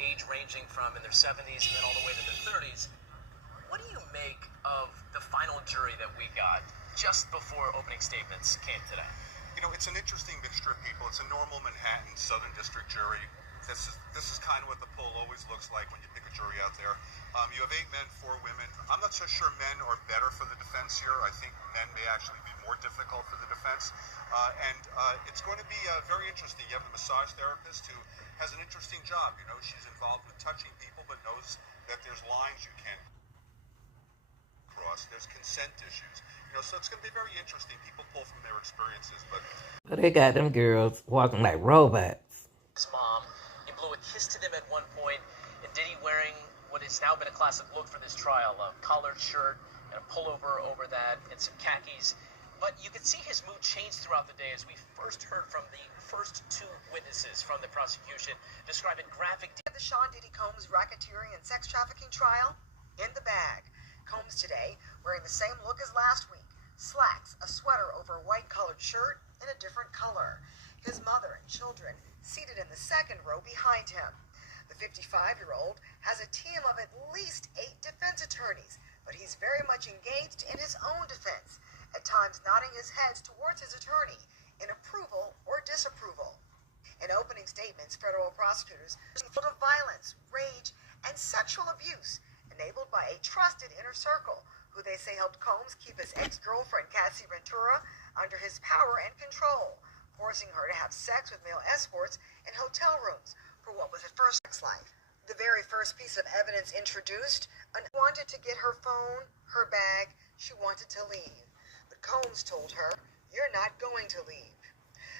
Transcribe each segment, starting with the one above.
age ranging from in their 70s and then all the way to their 30s. What do you make of the final jury that we got just before opening statements came today? You know, it's an interesting mixture of people. It's a normal Manhattan Southern District jury. This is kind of what the poll always looks like when you pick a jury out there. You have 8 men, 4 women. I'm not so sure men are better for the defense here. I think men may actually be more difficult for the defense. It's going to be very interesting. You have the massage therapist who has an interesting job. You know, she's involved with touching people, but knows that there's lines you can't cross. There's consent issues. You know, so it's going to be very interesting. People pull from their experiences, but they got them girls walking like robots. His mom, he blew a kiss to them at one point, and Diddy wearing what has now been a classic look for this trial, a collared shirt and a pullover over that and some khakis. But you could see his mood change throughout the day as we first heard from the first 2 witnesses from the prosecution describing graphic. The Sean Diddy Combs racketeering and sex trafficking trial in the bag. Combs today wearing the same look as last week. Slacks, a sweater over a white collared shirt in a different color. His mother and children seated in the second row behind him. The 55-year-old has a team of at least 8 defense attorneys, but he's very much engaged in his own defense, at times nodding his head towards his attorney in approval or disapproval. In opening statements, federal prosecutors full of violence, rage, and sexual abuse, enabled by a trusted inner circle who they say helped Combs keep his ex-girlfriend Cassie under his power and control, forcing her to have sex with male escorts in hotel rooms for what was at first sex life. The very first piece of evidence introduced, wanted to get her phone, her bag, she wanted to leave. But Combs told her, "You're not going to leave."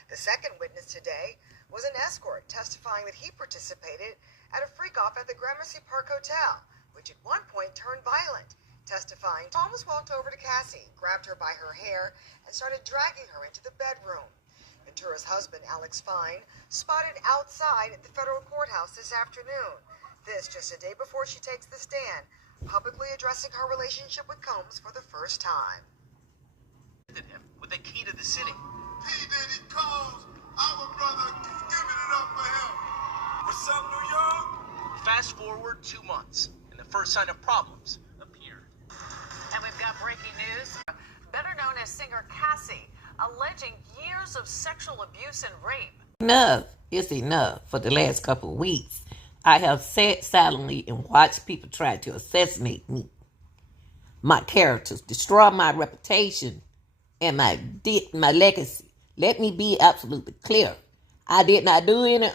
The second witness today was an escort testifying that he participated at a freak-off at the Gramercy Park Hotel, which at one point turned violent. Testifying, Combs walked over to Cassie, grabbed her by her hair, and started dragging her into the bedroom. Ventura's husband, Alex Fine, spotted outside at the federal courthouse this afternoon. This just a day before she takes the stand, publicly addressing her relationship with Combs for the first time. With the key to the city. Diddy Combs, our brother, giving it up for him. What's up, New York? Fast forward 2 months, and the first sign of problems appeared. And we've got breaking news. Better known as singer Cassie, alleging years of sexual abuse and rape. Enough. It's enough. For the last couple of weeks, I have sat silently and watched people try to assassinate me, my characters, destroy my reputation, and my legacy. Let me be absolutely clear. I did not do any